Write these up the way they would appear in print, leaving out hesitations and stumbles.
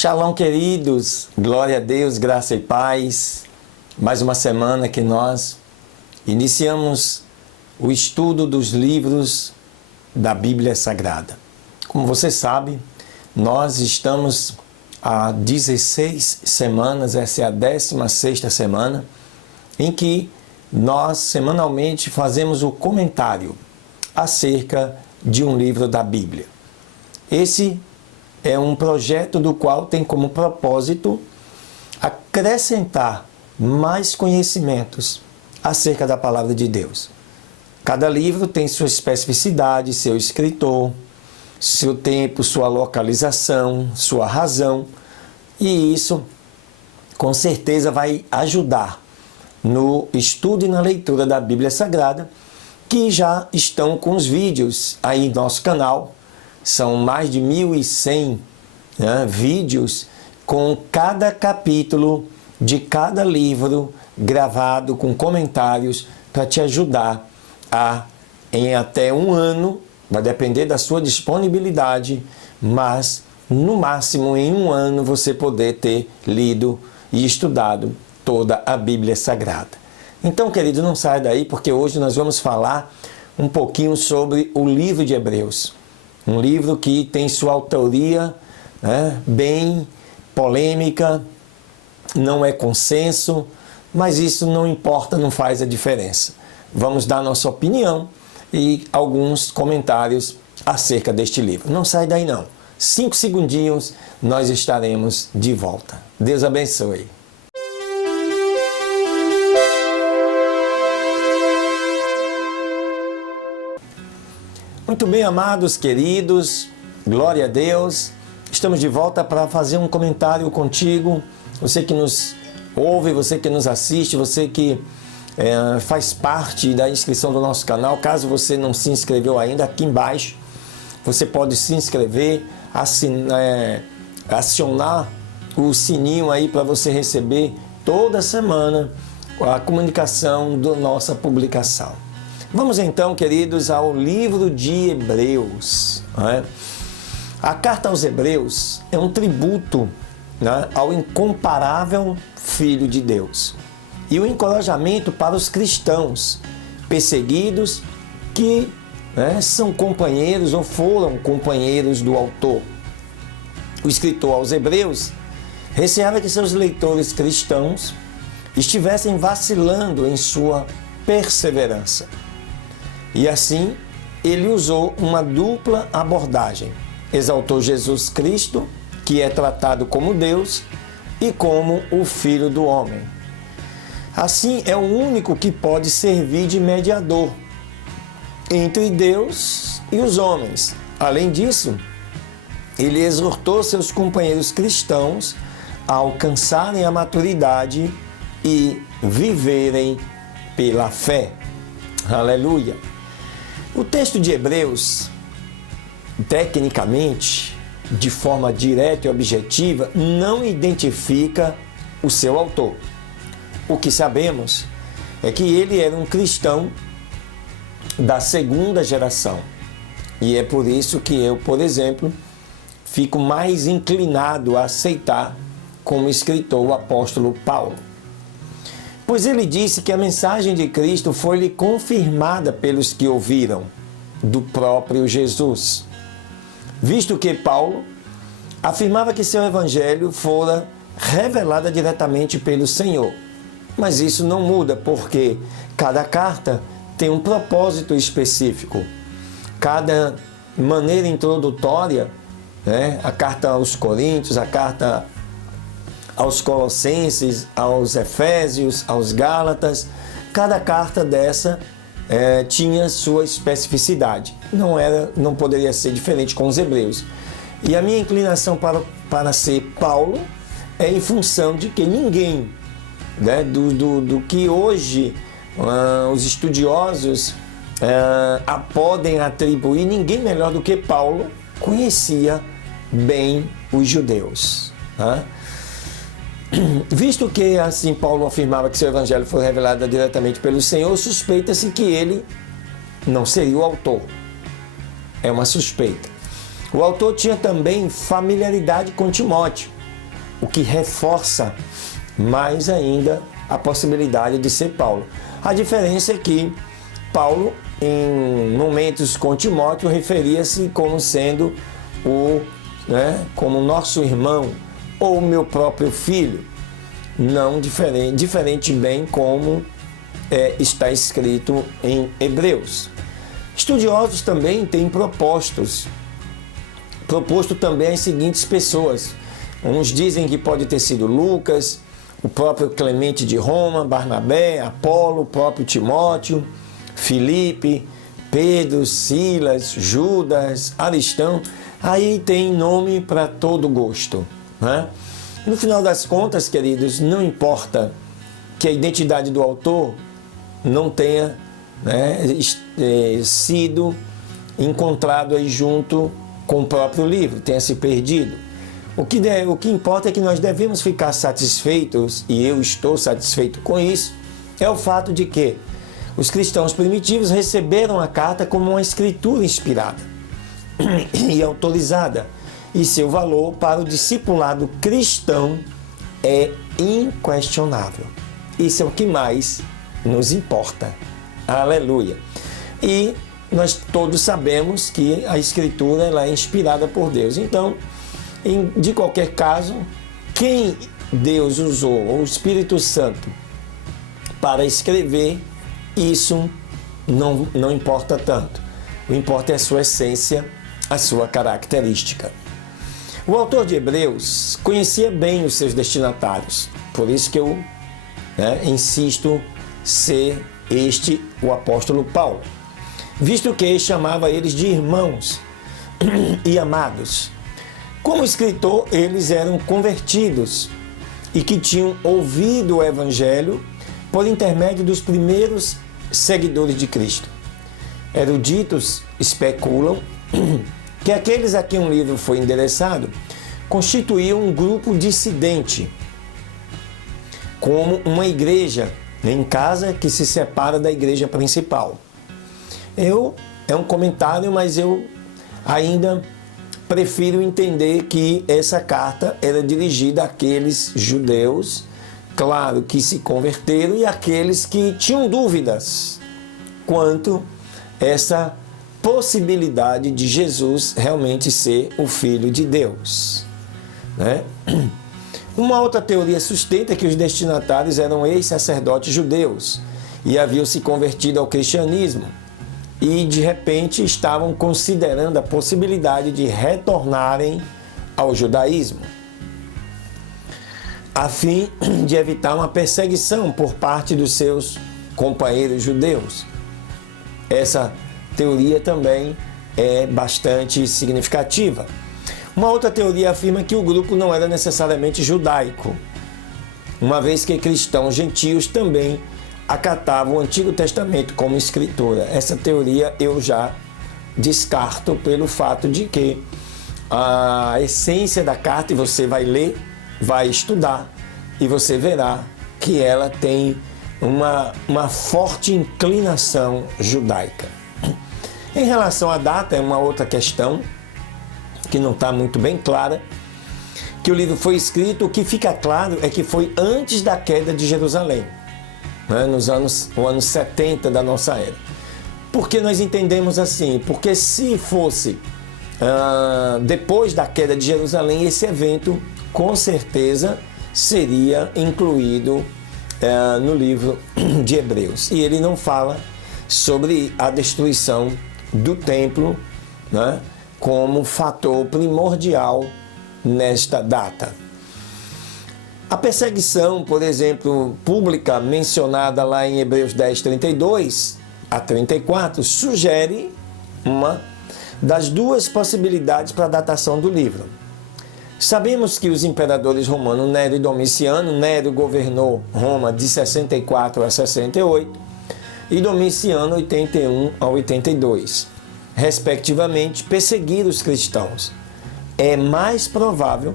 Shalom, queridos, glória a Deus, graça e paz. Mais uma semana que nós iniciamos o estudo dos livros da Bíblia Sagrada. Como você sabe, nós estamos há 16 semanas, essa é a 16ª semana, em que nós semanalmente fazemos o comentário acerca de um livro da Bíblia. Esse é um projeto do qual tem como propósito acrescentar mais conhecimentos acerca da Palavra de Deus. Cada livro tem sua especificidade, seu escritor, seu tempo, sua localização, sua razão, e isso com certeza vai ajudar no estudo e na leitura da Bíblia Sagrada, que já estão com os vídeos aí no nosso canal. São mais de 1.100 vídeos com cada capítulo de cada livro gravado com comentários para te ajudar a, em até um ano, vai depender da sua disponibilidade, mas no máximo em um ano você poder ter lido e estudado toda a Bíblia Sagrada. Então, querido, não saia daí, porque hoje nós vamos falar um pouquinho sobre o livro de Hebreus. Um livro que tem sua autoria bem polêmica, não é consenso, mas isso não importa, não faz a diferença. Vamos dar nossa opinião e alguns comentários acerca deste livro. Não sai daí não. 5 segundinhos, nós estaremos de volta. Deus abençoe. Muito bem, amados, queridos, glória a Deus. Estamos de volta para fazer um comentário contigo. Você que nos ouve, você que nos assiste, você que faz parte da inscrição do nosso canal. Caso você não se inscreveu ainda, aqui embaixo você pode se inscrever, acionar o sininho aí para você receber toda semana a comunicação da nossa publicação. Vamos então, queridos, ao livro de Hebreus. A carta aos Hebreus é um tributo ao incomparável Filho de Deus e o encorajamento para os cristãos perseguidos que são companheiros ou foram companheiros do autor. O escritor aos Hebreus receava que seus leitores cristãos estivessem vacilando em sua perseverança. E assim, ele usou uma dupla abordagem. Exaltou Jesus Cristo, que é tratado como Deus, e como o Filho do Homem. Assim, é o único que pode servir de mediador entre Deus e os homens. Além disso, ele exortou seus companheiros cristãos a alcançarem a maturidade e viverem pela fé. Aleluia! O texto de Hebreus, tecnicamente, de forma direta e objetiva, não identifica o seu autor. O que sabemos é que ele era um cristão da segunda geração. E é por isso que eu, por exemplo, fico mais inclinado a aceitar como escritor o apóstolo Paulo. Pois ele disse que a mensagem de Cristo foi-lhe confirmada pelos que ouviram do próprio Jesus. Visto que Paulo afirmava que seu evangelho fora revelado diretamente pelo Senhor. Mas isso não muda, porque cada carta tem um propósito específico. Cada maneira introdutória, a carta aos Coríntios, a carta aos Colossenses, aos Efésios, aos Gálatas, cada carta dessa tinha sua especificidade. Não poderia ser diferente com os Hebreus. E a minha inclinação para ser Paulo é em função de que ninguém, do que hoje os estudiosos podem atribuir, ninguém melhor do que Paulo conhecia bem os judeus. Visto que assim Paulo afirmava que seu evangelho foi revelado diretamente pelo Senhor, suspeita-se que ele não seria o autor. É uma suspeita. O autor tinha também familiaridade com Timóteo, o que reforça mais ainda a possibilidade de ser Paulo. A diferença é que Paulo, em momentos com Timóteo, referia-se como sendo como nosso irmão ou meu próprio filho, não diferente bem como está escrito em Hebreus. Estudiosos também têm proposto também as seguintes pessoas. Uns dizem que pode ter sido Lucas, o próprio Clemente de Roma, Barnabé, Apolo, o próprio Timóteo, Filipe, Pedro, Silas, Judas, Aristão. Aí tem nome para todo gosto, né? No final das contas, queridos, não importa que a identidade do autor não tenha sido encontrado aí junto com o próprio livro, tenha se perdido. O que importa é que nós devemos ficar satisfeitos, e eu estou satisfeito com isso, é o fato de que os cristãos primitivos receberam a carta como uma escritura inspirada e autorizada, e seu valor para o discipulado cristão é inquestionável. Isso é o que mais nos importa. Aleluia! E nós todos sabemos que a Escritura ela é inspirada por Deus. Então, de qualquer caso, quem Deus usou, o Espírito Santo, para escrever, isso não importa tanto. O que importa é a sua essência, a sua característica. O autor de Hebreus conhecia bem os seus destinatários, por isso que eu insisto ser este o apóstolo Paulo, visto que chamava eles de irmãos e amados. Como escritor, eles eram convertidos e que tinham ouvido o Evangelho por intermédio dos primeiros seguidores de Cristo. Eruditos especulam que aqueles a quem o livro foi endereçado constituíam um grupo dissidente, como uma igreja em casa que se separa da igreja principal. É um comentário, mas eu ainda prefiro entender que essa carta era dirigida àqueles judeus, claro, que se converteram, e àqueles que tinham dúvidas quanto a essa possibilidade de Jesus realmente ser o Filho de Deus, né? Uma outra teoria sustenta que os destinatários eram ex-sacerdotes judeus e haviam se convertido ao cristianismo e, de repente, estavam considerando a possibilidade de retornarem ao judaísmo, a fim de evitar uma perseguição por parte dos seus companheiros judeus. Essa teoria também é bastante significativa. Uma outra teoria afirma que o grupo não era necessariamente judaico, uma vez que cristãos gentios também acatavam o Antigo Testamento como escritura. Essa teoria eu já descarto pelo fato de que a essência da carta, e você vai ler, vai estudar, e você verá que ela tem uma forte inclinação judaica. Em relação à data, é uma outra questão que não está muito bem clara, que o livro foi escrito. O que fica claro é que foi antes da queda de Jerusalém, né, nos anos 70 da nossa era. Por que nós entendemos assim? Porque se fosse depois da queda de Jerusalém, esse evento com certeza seria incluído no livro de Hebreus. E ele não fala sobre a destruição do templo, né, como fator primordial nesta data. A perseguição, por exemplo, pública mencionada lá em Hebreus 10, 32 a 34, sugere uma das duas possibilidades para a datação do livro. Sabemos que os imperadores romanos Nero e Domiciano, Nero governou Roma de 64 a 68 e Domiciano 81 a 82. Respectivamente, perseguiram os cristãos. É mais provável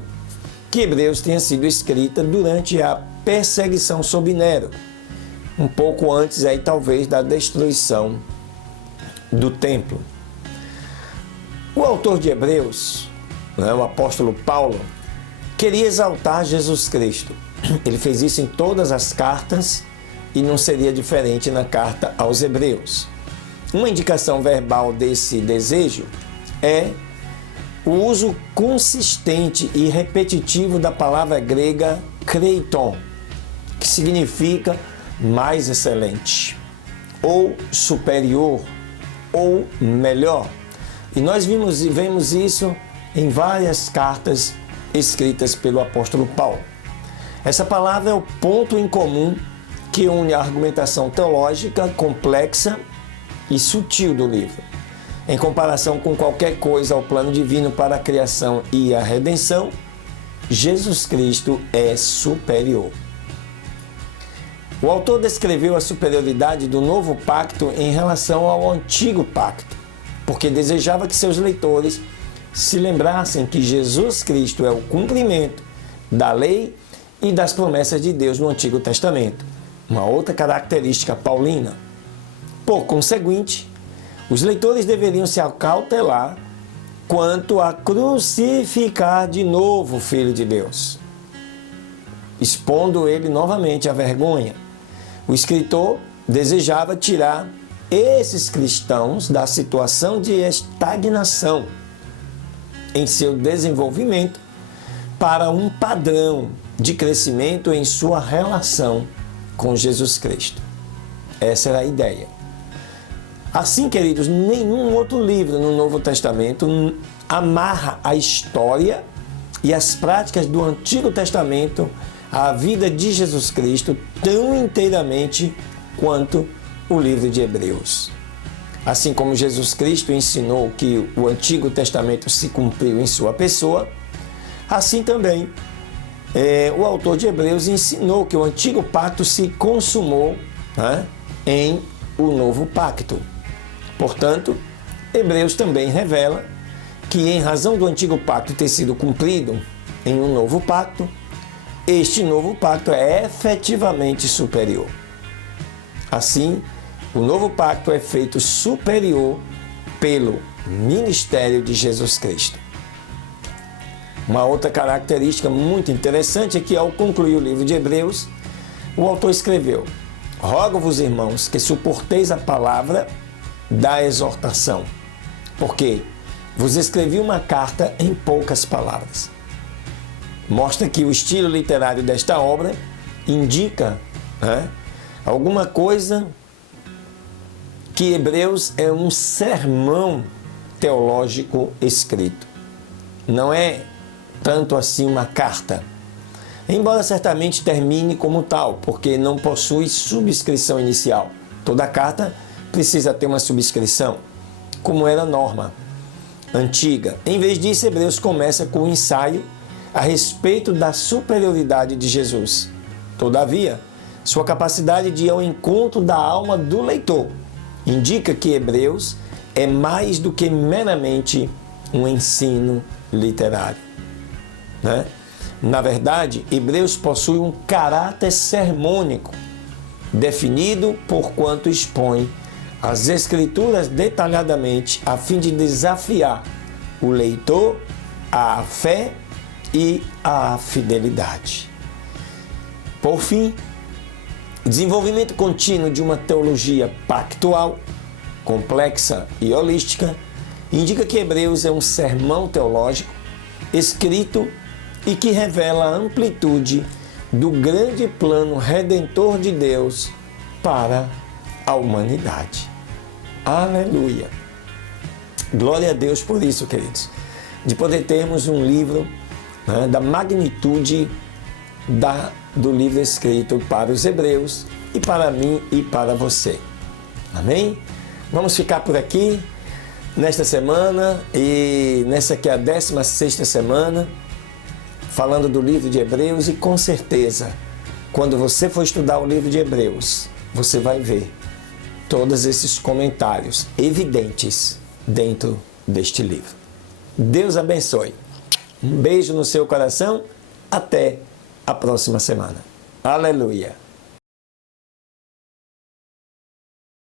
que Hebreus tenha sido escrita durante a perseguição sob Nero, um pouco antes aí talvez da destruição do templo. O autor de Hebreus, o apóstolo Paulo, queria exaltar Jesus Cristo. Ele fez isso em todas as cartas e não seria diferente na carta aos Hebreus. Uma indicação verbal desse desejo é o uso consistente e repetitivo da palavra grega kreiton, que significa mais excelente, ou superior, ou melhor. E nós vemos isso em várias cartas escritas pelo apóstolo Paulo. Essa palavra é o ponto em comum que une a argumentação teológica complexa e sutil do livro. Em comparação com qualquer coisa ao plano divino para a criação e a redenção, Jesus Cristo é superior. O autor descreveu a superioridade do novo pacto em relação ao antigo pacto, porque desejava que seus leitores se lembrassem que Jesus Cristo é o cumprimento da lei e das promessas de Deus no Antigo Testamento, uma outra característica paulina. Por conseguinte, os leitores deveriam se acautelar quanto a crucificar de novo o Filho de Deus, expondo ele novamente à vergonha. O escritor desejava tirar esses cristãos da situação de estagnação em seu desenvolvimento para um padrão de crescimento em sua relação com Jesus Cristo. Essa era a ideia. Assim, queridos, nenhum outro livro no Novo Testamento amarra a história e as práticas do Antigo Testamento à vida de Jesus Cristo tão inteiramente quanto o livro de Hebreus. Assim como Jesus Cristo ensinou que o Antigo Testamento se cumpriu em sua pessoa, assim também o autor de Hebreus ensinou que o Antigo Pacto se consumou, né, em o Novo Pacto. Portanto, Hebreus também revela que, em razão do Antigo Pacto ter sido cumprido em um Novo Pacto, este Novo Pacto é efetivamente superior. Assim, o Novo Pacto é feito superior pelo ministério de Jesus Cristo. Uma outra característica muito interessante é que, ao concluir o livro de Hebreus, o autor escreveu: rogo-vos, irmãos, que suporteis a palavra da exortação, porque vos escrevi uma carta em poucas palavras. Mostra que o estilo literário desta obra indica, né, alguma coisa que Hebreus é um sermão teológico escrito. Não é tanto assim uma carta, embora certamente termine como tal, porque não possui subscrição inicial. Toda carta precisa ter uma subscrição, como era a norma antiga. Em vez disso, Hebreus começa com um ensaio a respeito da superioridade de Jesus. Todavia, sua capacidade de ir ao encontro da alma do leitor indica que Hebreus é mais do que meramente um ensino literário, né? Na verdade, Hebreus possui um caráter sermônico, definido por quanto expõe as Escrituras detalhadamente, a fim de desafiar o leitor à fé e à fidelidade. Por fim, o desenvolvimento contínuo de uma teologia pactual, complexa e holística, indica que Hebreus é um sermão teológico escrito e que revela a amplitude do grande plano redentor de Deus para a humanidade. Aleluia! Glória a Deus por isso, queridos, de poder termos um livro, né, da magnitude do livro escrito para os hebreus e para mim e para você. Amém? Vamos ficar por aqui nesta semana e nessa que é a 16ª semana, falando do livro de Hebreus, e com certeza, quando você for estudar o livro de Hebreus, você vai ver todos esses comentários evidentes dentro deste livro. Deus abençoe. Um beijo no seu coração. Até a próxima semana. Aleluia.